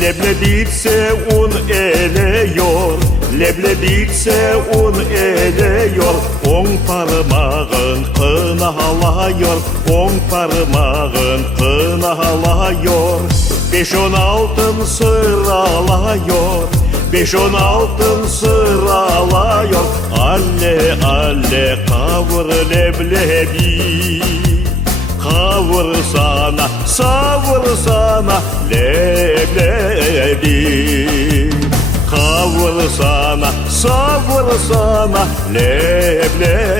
Leblebikse un eleyor, leblebikse un eleyor. On parmağın kınahalıyor, on parmağın kınahalıyor. 5-10 altın sıralıyor, 5-10 altın sıralıyor. Alle alle kavur leblebi, kavur sana, savur sana leblebi. Kavur sana, savur sana leblebi.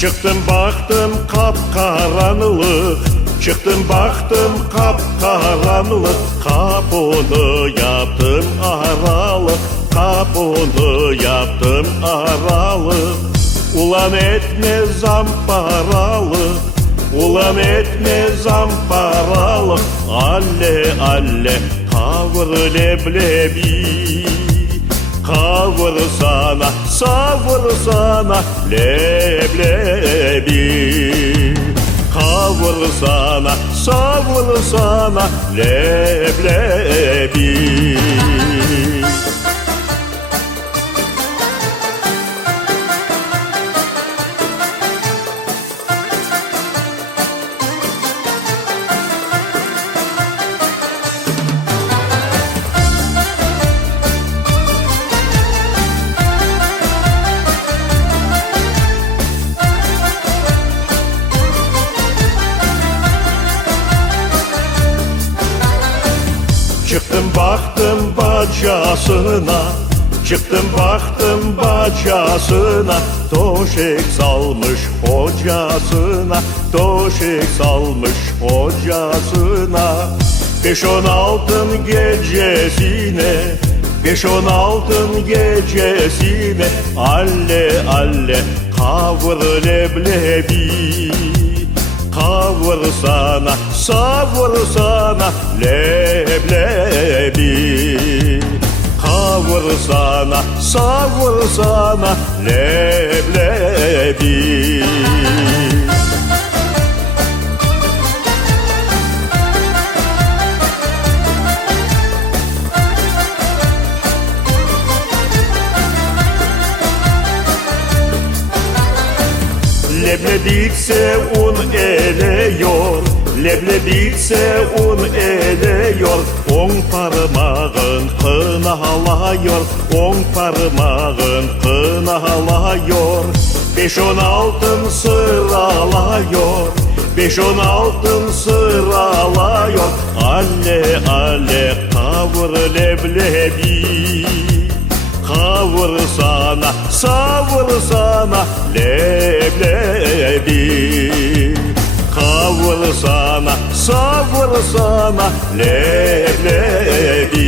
Çıktım baktım kapkaranlık, çıktım baktım kapkaranlık. Kapını yaptım aralık, kapını yaptım aralık. Ulan etme zamparalık, ulan etme zamparalık. Alle alle kavur leblebi, kavur sana, savur sana leblebi. Kavur sana, savur sana leblebi. Çıktım baktım bacasına, çıktım baktım bacasına. Toşek salmış hocasına, toşek salmış hocasına. 5-10 altın gecesine, 5-10 altın gecesine. Alle alle kavur leblebi, kavur sana, savur sana leblebi. Kavur sana, savur sana leblebi. Leblebikse un eleyor, leblebikse un eleyor. On parmağın kınahalıyor, on parmağın kınahalıyor. 5-10 altın sıralıyor, 5-10 altın sıralıyor. Alle alle kavur leblebi, kavur sana, savur sana leblebi. Kavur sana, savur sana leblebi.